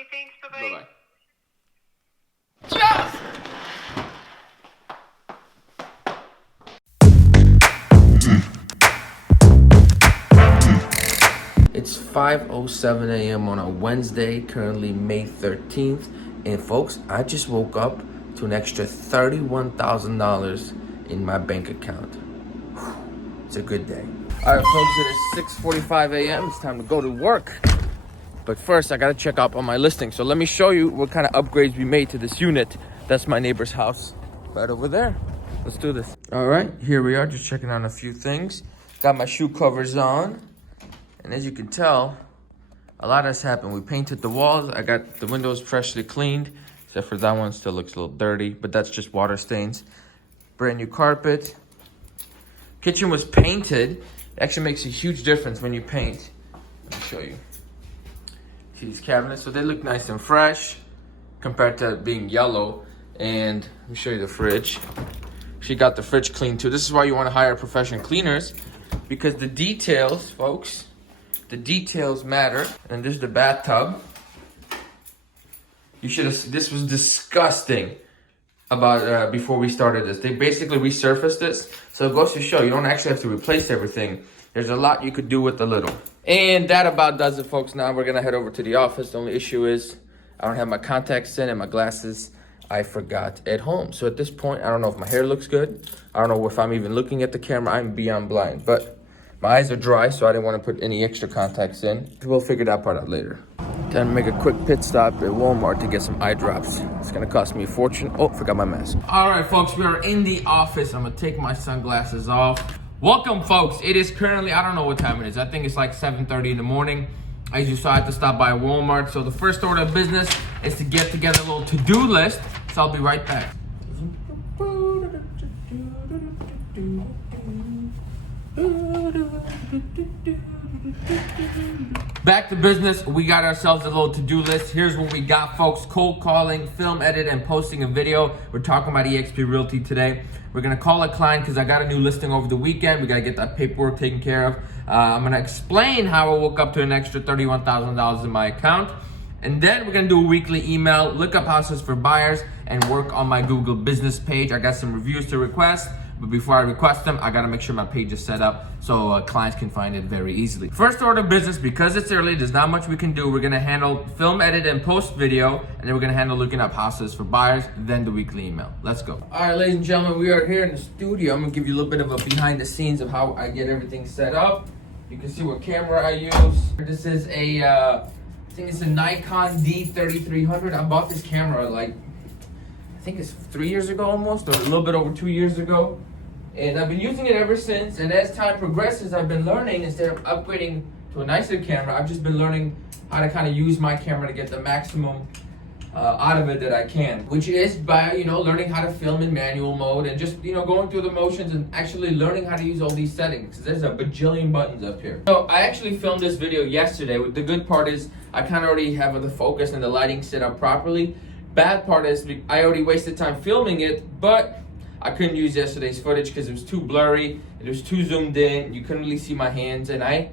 Okay, thanks. Bye-bye. Bye-bye. Yes! It's 5:07 a.m. on a Wednesday, currently May 13th. And folks, I just woke up to an extra $31,000 in my bank account. Whew, it's a good day. All right, folks, it is 6:45 a.m. It's time to go to work. But first, I gotta check up on my listing. So let me show you what kind of upgrades we made to this unit. That's my neighbor's house right over there. Let's do this. All right, here we are, just checking on a few things. Got my shoe covers on. And as you can tell, a lot has happened. We painted the walls. I got the windows freshly cleaned, except for that one still looks a little dirty, but that's just water stains. Brand new carpet. Kitchen was painted. It actually makes a huge difference when you paint. Let me show you. See these cabinets? So they look nice and fresh compared to being yellow. And let me show you the fridge. She got the fridge cleaned too. This is why you want to hire professional cleaners, because the details, folks, the details matter. And there's the bathtub. You should have, this was disgusting about before we started this. They basically resurfaced this. So it goes to show you don't actually have to replace everything. There's a lot you could do with a little. And that about does it, folks. Now we're gonna head over to the office. The only issue is I don't have my contacts in and my glasses I forgot at home. So at this point, I don't know if my hair looks good. I don't know if I'm even looking at the camera. I'm beyond blind, but my eyes are dry, so I didn't want to put any extra contacts in. We'll figure that part out later. Time to make a quick pit stop at Walmart to get some eye drops. It's gonna cost me a fortune. Oh, forgot my mask. All right, folks, we are in the office. I'm gonna take my sunglasses off. Welcome, folks. It is currently, I don't know what time it is. I think it's like 7:30 in the morning. As you saw, I had to stop by Walmart. So the first order of business is to get together a little to-do list. So I'll be right back. Back to business. We got ourselves a little to-do list. Here's what we got, folks. Cold calling, film edit, and posting a video. We're talking about eXp Realty today. We're gonna call a client because I got a new listing over the weekend. We gotta get that paperwork taken care of. I'm gonna explain how I woke up to an extra $31,000 in my account. And then we're gonna do a weekly email, look up houses for buyers, and work on my Google business page. I got some reviews to request, but before I request them, I gotta make sure my page is set up so clients can find it very easily. First order of business, because it's early, there's not much we can do. We're gonna handle film edit and post video, and then we're gonna handle looking up houses for buyers, then the weekly email. Let's go. All right, ladies and gentlemen, we are here in the studio. I'm gonna give you a little bit of a behind the scenes of how I get everything set up. You can see what camera I use. This is a, I think it's a Nikon D3300. I bought this camera like, I think it's 3 years ago almost, or a little bit over 2 years ago. And I've been using it ever since. And as time progresses, I've been learning, instead of upgrading to a nicer camera, I've just been learning how to kind of use my camera to get the maximum out of it that I can, which is by, learning how to film in manual mode and just, going through the motions and actually learning how to use all these settings. There's a bajillion buttons up here. So I actually filmed this video yesterday. The good part is I kind of already have the focus and the lighting set up properly. Bad part is I already wasted time filming it, but I couldn't use yesterday's footage because it was too blurry. It was too zoomed in. You couldn't really see my hands, and I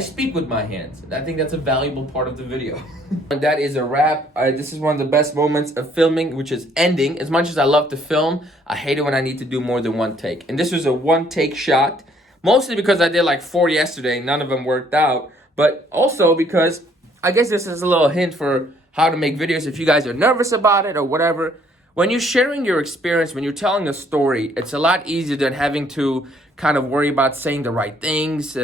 speak with my hands. I think that's a valuable part of the video. And that is a wrap. This is one of the best moments of filming, which is ending. As much as I love to film, I hate it when I need to do more than one take. And this was a one-take shot, mostly because I did like 4 yesterday. None of them worked out. But also because I guess this is a little hint for how to make videos if you guys are nervous about it or whatever. When you're sharing your experience, when you're telling a story, it's a lot easier than having to kind of worry about saying the right things,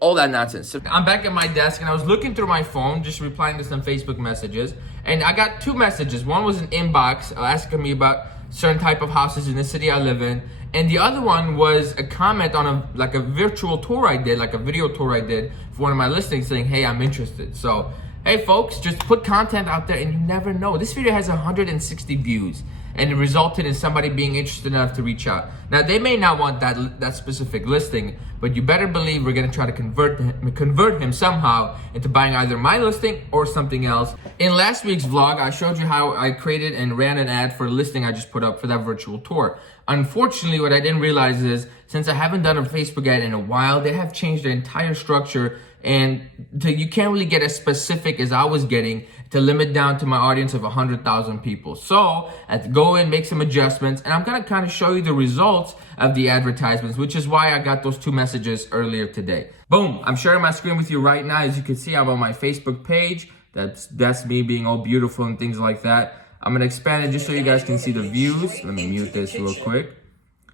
all that nonsense. So I'm back at my desk and I was looking through my phone, just replying to some Facebook messages. And I got 2 messages. One was an inbox asking me about certain type of houses in the city I live in. And the other one was a comment on a virtual tour I did, like a video tour I did for one of my listings saying, hey, I'm interested. So, hey folks, just put content out there and you never know. This video has 160 views and it resulted in somebody being interested enough to reach out. Now, they may not want that specific listing, but you better believe we're gonna try to convert him somehow into buying either my listing or something else. In last week's vlog, I showed you how I created and ran an ad for a listing I just put up for that virtual tour. Unfortunately, what I didn't realize is, since I haven't done a Facebook ad in a while, they have changed their entire structure And you can't really get as specific as I was getting to limit down to my audience of 100,000 people. So I had to go in, make some adjustments, and I'm gonna kind of show you the results of the advertisements, which is why I got those 2 messages earlier today. Boom, I'm sharing my screen with you right now. As you can see, I'm on my Facebook page. That's me being all beautiful and things like that. I'm gonna expand it just so you guys can see the views. Let me mute this real quick.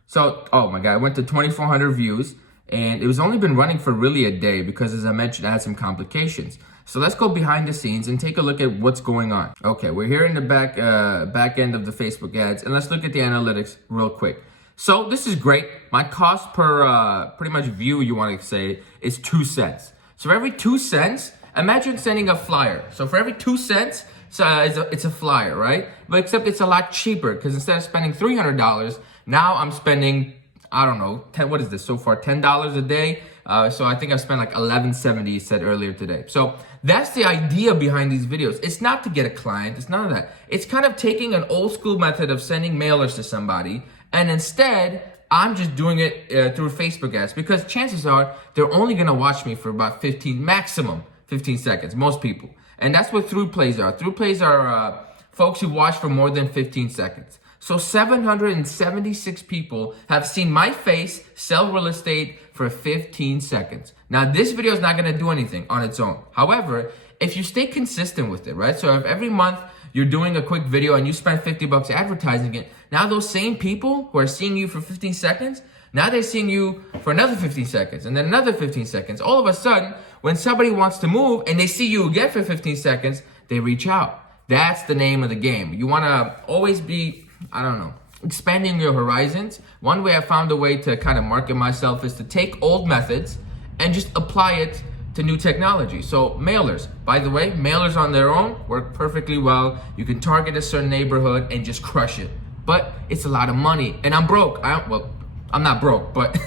So, oh my God, I went to 2,400 views, and it was only been running for really a day because, as I mentioned, I had some complications. So let's go behind the scenes and take a look at what's going on. Okay, we're here in the back end of the Facebook ads, and let's look at the analytics real quick. So this is great. My cost per pretty much view, you want to say, is 2 cents. So for every 2 cents, imagine sending a flyer. So for every 2 cents, it's a flyer, right? But except it's a lot cheaper because instead of spending $300, now I'm spending, I don't know, what is this so far? $10 a day. So I think I spent like $11.70, you said earlier today. So that's the idea behind these videos. It's not to get a client. It's none of that. It's kind of taking an old school method of sending mailers to somebody, and instead I'm just doing it through Facebook ads, because chances are they're only gonna watch me for about maximum 15 seconds, most people. And that's what through plays are. Through plays are folks who watch for more than 15 seconds. So 776 people have seen my face sell real estate for 15 seconds. Now, this video is not gonna do anything on its own. However, if you stay consistent with it, right? So if every month you're doing a quick video and you spend $50 advertising it, now those same people who are seeing you for 15 seconds, now they're seeing you for another 15 seconds and then another 15 seconds. All of a sudden, when somebody wants to move and they see you again for 15 seconds, they reach out. That's the name of the game. You wanna always be, I don't know, expanding your horizons. One way I found a way to kind of market myself is to take old methods and just apply it to new technology. So mailers, by the way, mailers on their own work perfectly well. You can target a certain neighborhood and just crush it. But it's a lot of money, and I'm broke. I'm not broke, but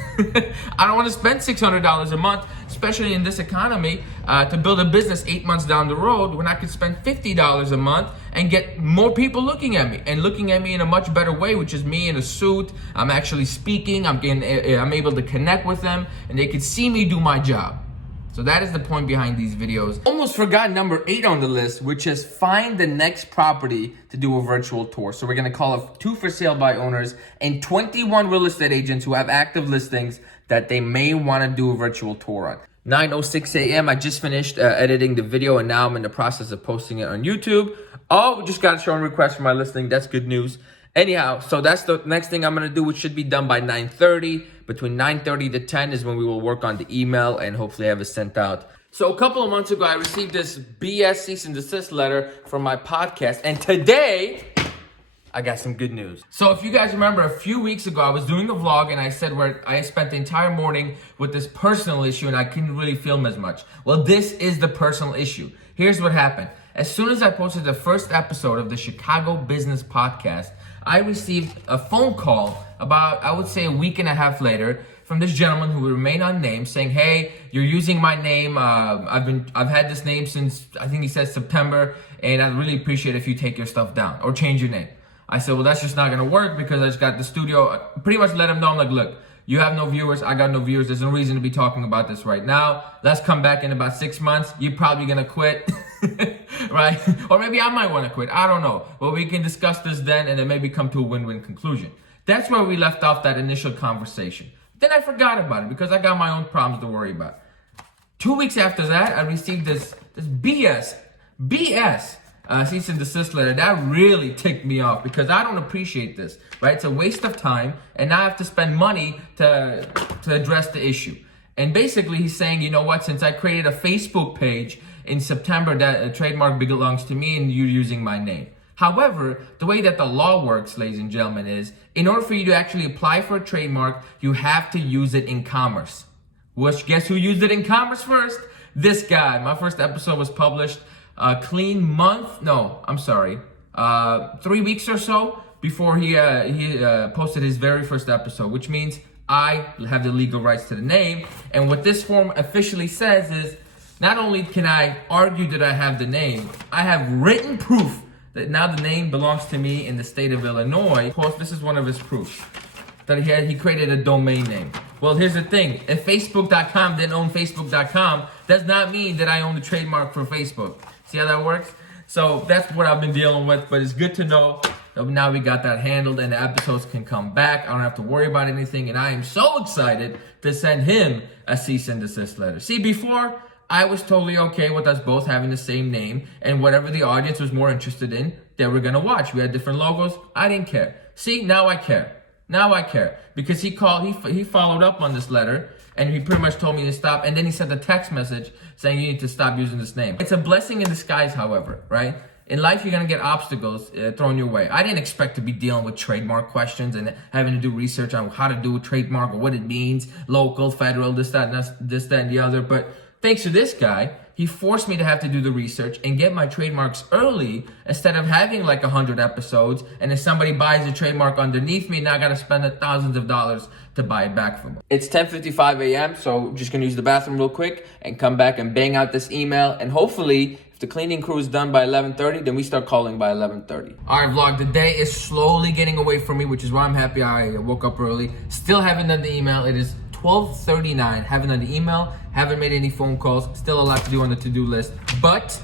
I don't want to spend $600 a month, especially in this economy, to build a business 8 months down the road when I could spend $50 a month and get more people looking at me, and looking at me in a much better way, which is me in a suit. I'm actually speaking. I'm able to connect with them, and they can see me do my job. So that is the point behind these videos. Almost forgot number 8 on the list, which is find the next property to do a virtual tour. So we're gonna call it 2 for sale by owners and 21 real estate agents who have active listings that they may wanna do a virtual tour on. 9:06 a.m. I just finished editing the video, and now I'm in the process of posting it on YouTube. Oh, we just got a showing request for my listing. That's good news. Anyhow, so that's the next thing I'm gonna do, which should be done by 9:30. Between 9:30 to 10 is when we will work on the email and hopefully have it sent out. So a couple of months ago, I received this BS cease and desist letter from my podcast, and today I got some good news. So if you guys remember, a few weeks ago, I was doing a vlog and I said where I spent the entire morning with this personal issue and I couldn't really film as much. Well, this is the personal issue. Here's what happened. As soon as I posted the first episode of the Chicago Business Podcast, I received a phone call about, I would say, a week and a half later from this gentleman who will remain unnamed, saying, "Hey, you're using my name. I've had this name since, I think he said September, and I'd really appreciate it if you take your stuff down or change your name." I said, "Well, that's just not gonna work because I just got the studio." I pretty much let him know, I'm like, "Look, you have no viewers, I got no viewers. There's no reason to be talking about this right now. Let's come back in about 6 months. You're probably gonna quit." Right? Or maybe I might want to quit. I don't know. But we can discuss this then and then maybe come to a win-win conclusion. That's where we left off that initial conversation. Then I forgot about it because I got my own problems to worry about. 2 weeks after that, I received this BS cease and desist letter. That really ticked me off because I don't appreciate this, right? It's a waste of time, and now I have to spend money to address the issue. And basically he's saying, you know what, since I created a Facebook page in September, that trademark belongs to me and you're using my name. However, the way that the law works, ladies and gentlemen, is in order for you to actually apply for a trademark, you have to use it in commerce. Which, guess who used it in commerce first? This guy. My first episode was published a clean month. No, I'm sorry. 3 weeks or so before he posted his very first episode, which means I have the legal rights to the name. And what this form officially says is, not only can I argue that I have the name, I have written proof that now the name belongs to me in the state of Illinois. This is one of his proofs, that he created a domain name. Well, here's the thing. If Facebook.com didn't own Facebook.com, does not mean that I own the trademark for Facebook. See how that works? So that's what I've been dealing with, but it's good to know that now we got that handled and the episodes can come back. I don't have to worry about anything, and I am so excited to send him a cease and desist letter. See, before, I was totally okay with us both having the same name, and whatever the audience was more interested in, they were gonna watch. We had different logos. I didn't care. See, now I care. Now I care because he followed up on this letter, and he pretty much told me to stop, and then he sent a text message saying you need to stop using this name. It's a blessing in disguise, however, right? In life, you're gonna get obstacles thrown your way. I didn't expect to be dealing with trademark questions and having to do research on how to do a trademark or what it means, local, federal, this, that, and the other. But thanks to this guy, he forced me to have to do the research and get my trademarks early instead of having like 100 episodes. And if somebody buys a trademark underneath me, now I gotta spend thousands of dollars to buy it back from them. It's 10:55 a.m., so just gonna use the bathroom real quick and come back and bang out this email. And hopefully, if the cleaning crew is done by 11:30, then we start calling by 11:30. All right, vlog, the day is slowly getting away from me, which is why I'm happy I woke up early. Still haven't done the email. It is 12:39, haven't done the email, haven't made any phone calls, still a lot to do on the to-do list, but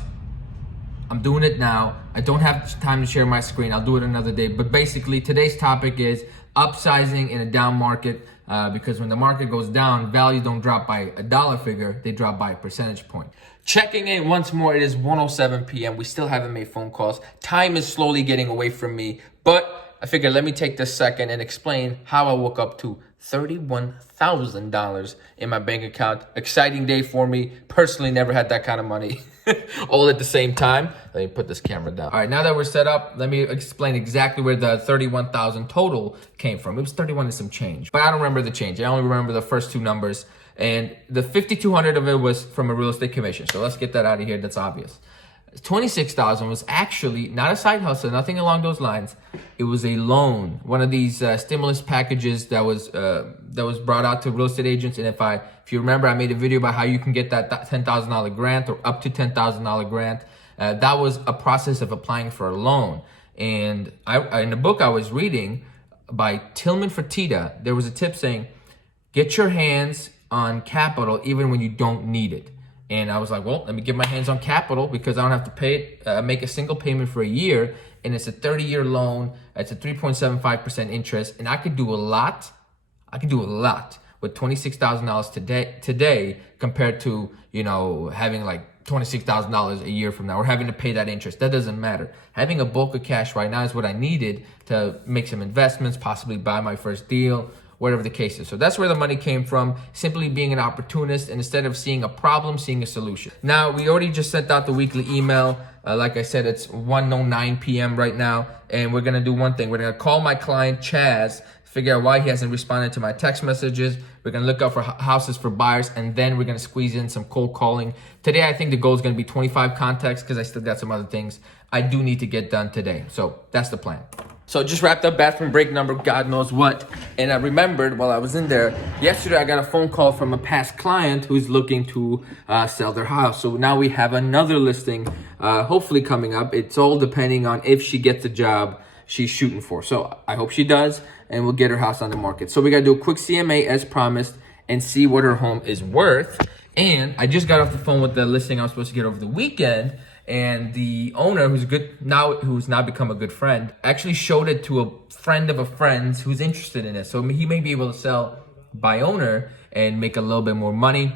I'm doing it now. I don't have time to share my screen. I'll do it another day. But basically, today's topic is upsizing in a down market, because when the market goes down, values don't drop by a dollar figure, they drop by a percentage point. Checking in once more, it is 1:07 p.m. We still haven't made phone calls. Time is slowly getting away from me, but I figured let me take this second and explain how I woke up to $31,000 in my bank account. Exciting day for me. Personally, never had that kind of money all at the same time. Let me put this camera down. All right, now that we're set up, let me explain exactly where the 31,000 total came from. It was 31 and some change, but I don't remember the change. I only remember the first two numbers, and the 5,200 of it was from a real estate commission. So let's get that out of here. That's obvious. 26,000 was actually not a side hustle, nothing along those lines. It was a loan, one of these stimulus packages that was brought out to real estate agents. And if you remember, I made a video about how you can get that $10,000 grant or up to $10,000 grant. That was a process of applying for a loan. And in the book I was reading by Tillman Fertitta, there was a tip saying, get your hands on capital even when you don't need it. And I was like, well, let me get my hands on capital because I don't have to pay it, make a single payment for a year. And it's a 30-year loan. It's a 3.75% interest. And I could do a lot. I could do a lot with $26,000 today compared to, having like $26,000 a year from now or having to pay that interest. That doesn't matter. Having a bulk of cash right now is what I needed to make some investments, possibly buy my first deal, whatever the case is. So that's where the money came from, simply being an opportunist and instead of seeing a problem, seeing a solution. Now, we already just sent out the weekly email. Like I said, it's 1:09 p.m. right now, and we're gonna do one thing. We're gonna call my client, Chaz, figure out why he hasn't responded to my text messages. We're gonna look out for houses for buyers, and then we're gonna squeeze in some cold calling. Today, I think the goal is gonna be 25 contacts because I still got some other things I do need to get done today. So that's the plan. So just wrapped up bathroom break number, God knows what. And I remembered while I was in there, yesterday I got a phone call from a past client who's looking to sell their house. So now we have another listing, hopefully coming up. It's all depending on if she gets the job she's shooting for. So I hope she does, and we'll get her house on the market. So we gotta do a quick CMA as promised and see what her home is worth. And I just got off the phone with the listing I was supposed to get over the weekend. And the owner, who's now become a good friend, actually showed it to a friend of a friend's who's interested in it. So he may be able to sell by owner and make a little bit more money.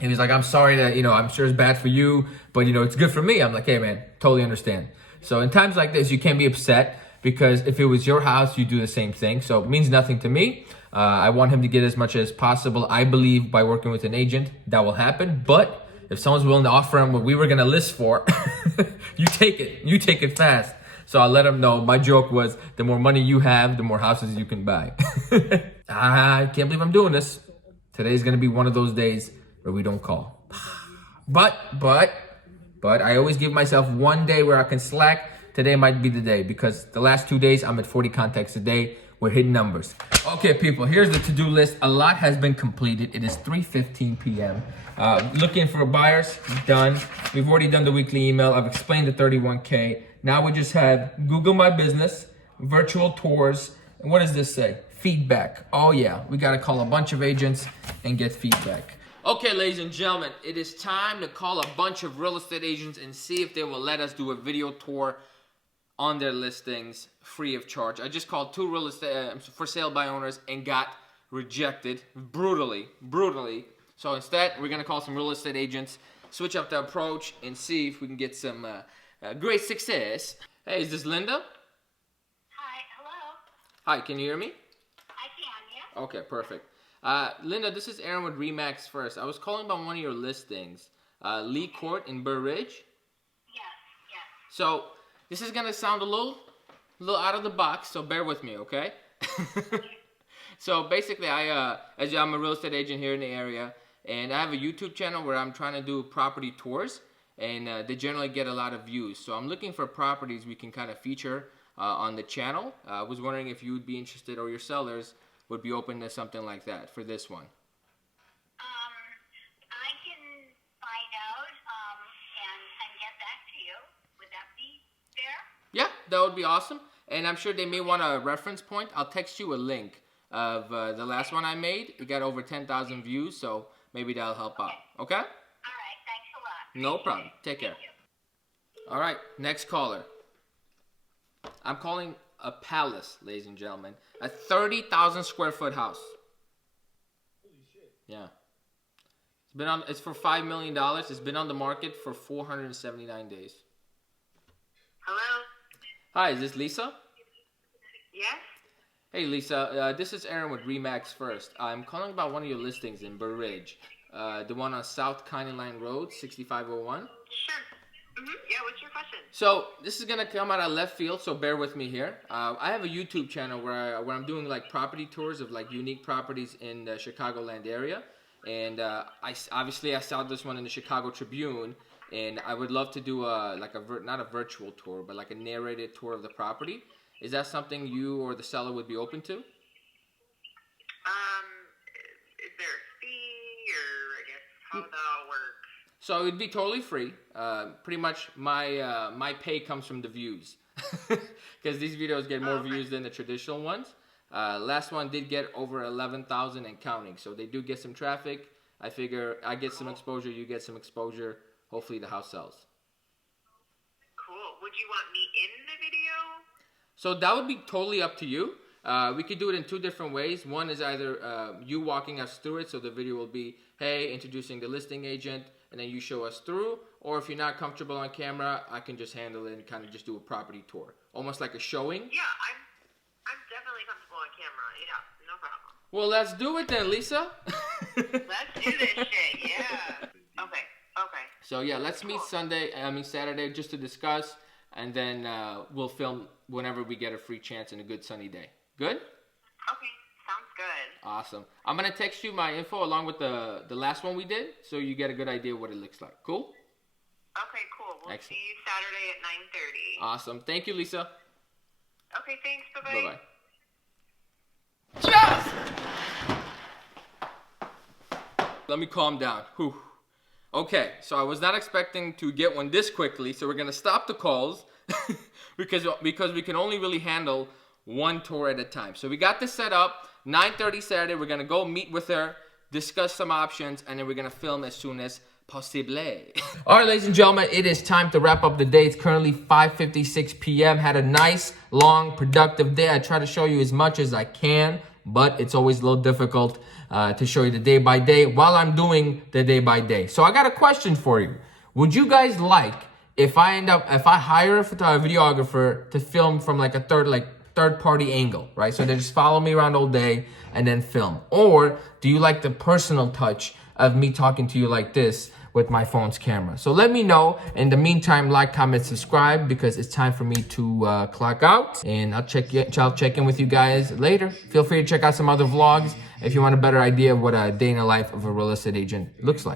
He was like, I'm sorry that, I'm sure it's bad for you, but it's good for me. I'm like, hey man, totally understand. So in times like this, you can't be upset because if it was your house, you do the same thing. So it means nothing to me. I want him to get as much as possible. I believe by working with an agent, that will happen. But if someone's willing to offer him what we were gonna list for, you take it fast. So I let him know. My joke was, the more money you have, the more houses you can buy. I can't believe I'm doing this. Today's gonna be one of those days where we don't call. But I always give myself one day where I can slack. Today might be the day because the last 2 days I'm at 40 contacts a day. We're hitting numbers. Okay, people, here's the to-do list. A lot has been completed. It is 3:15 p.m. Looking for buyers, done. We've already done the weekly email. I've explained the 31K. Now we just have Google My Business, virtual tours, and what does this say? feedback. Oh yeah, we gotta call a bunch of agents and get feedback. Okay, ladies and gentlemen, it is time to call a bunch of real estate agents and see if they will let us do a video tour on their listings free of charge. I just called 2 real estate for sale by owners and got rejected brutally. So instead, we're gonna call some real estate agents, switch up the approach, and see if we can get some great success. Hey, is this Linda? Hi, hello. Hi, can you hear me? I can, yeah. Okay, perfect. Linda, this is Aaron with Remax First. I was calling about one of your listings, Lee Court in Burr Ridge. Yes. So this is gonna sound a little out of the box, so bear with me, okay? So basically, I'm a real estate agent here in the area, and I have a YouTube channel where I'm trying to do property tours, and they generally get a lot of views. So I'm looking for properties we can kind of feature on the channel. I was wondering if you would be interested, or your sellers would be open to something like that for this one. I can find out and get back to you. Would that be fair? Yeah, that would be awesome. And I'm sure they may want a reference point. I'll text you a link of the last one I made. It got over 10,000 views, so maybe that'll help out. Okay? All right, thanks a lot. No problem. Take care. All right, next caller. I'm calling a palace, ladies and gentlemen. A 30,000 square foot house. Holy shit. Yeah. It's for $5 million. It's been on the market for 479 days. Hello? Hi, is this Lisa? Yes? Hey Lisa, this is Aaron with Remax First. I'm calling about one of your listings in Burr Ridge. The one on South County Line Road, 6501. Sure. Yeah, what's your question? So this is gonna come out of left field, so bear with me here. I have a YouTube channel where I'm doing like property tours of like unique properties in the Chicagoland area, and I saw this one in the Chicago Tribune, and I would love to do not a virtual tour, but like a narrated tour of the property. Is that something you or the seller would be open to? Is there a fee, or I guess how would that all work? So it'd be totally free. Pretty much my pay comes from the views, because these videos get more views than the traditional ones. Last one did get over 11,000 and counting, so they do get some traffic. I figure I get some exposure, you get some exposure. Hopefully the house sells. Cool. Would you want me in the video? So that would be totally up to you. We could do it in 2 different ways. One is either you walking us through it, so the video will be, hey, introducing the listing agent, and then you show us through. Or if you're not comfortable on camera, I can just handle it and kind of just do a property tour. Almost like a showing. Yeah, I'm definitely comfortable on camera. Yeah, no problem. Well, let's do it then, Lisa. Let's do this shit, yeah. Okay. So yeah, let's meet Saturday, just to discuss, and then we'll film whenever we get a free chance and a good sunny day. Good? Okay, sounds good. Awesome. I'm gonna text you my info along with the last one we did, so you get a good idea what it looks like. Cool? Okay, cool. We'll Excellent. see you Saturday at 9:30. Awesome. Thank you, Lisa. Okay, thanks. Bye-bye. Bye-bye. Yes! Let me calm down. Whew. Okay, so I was not expecting to get one this quickly, so we're gonna stop the calls because we can only really handle one tour at a time. So we got this set up. 9:30 Saturday. We're gonna go meet with her, discuss some options, and then we're gonna film as soon as possible. All right, ladies and gentlemen, it is time to wrap up the day. It's currently 5:56 p.m. Had a nice, long, productive day. I try to show you as much as I can, but it's always a little difficult to show you the day by day while I'm doing the day by day. So I got a question for you. Would you guys like if I hire a videographer to film from like a third party angle, right? So they just follow me around all day and then film. Or do you like the personal touch of me talking to you like this with my phone's camera? So let me know. In the meantime, like, comment, subscribe, because it's time for me to clock out, and I'll check in with you guys later. Feel free to check out some other vlogs if you want a better idea of what a day in the life of a real estate agent looks like.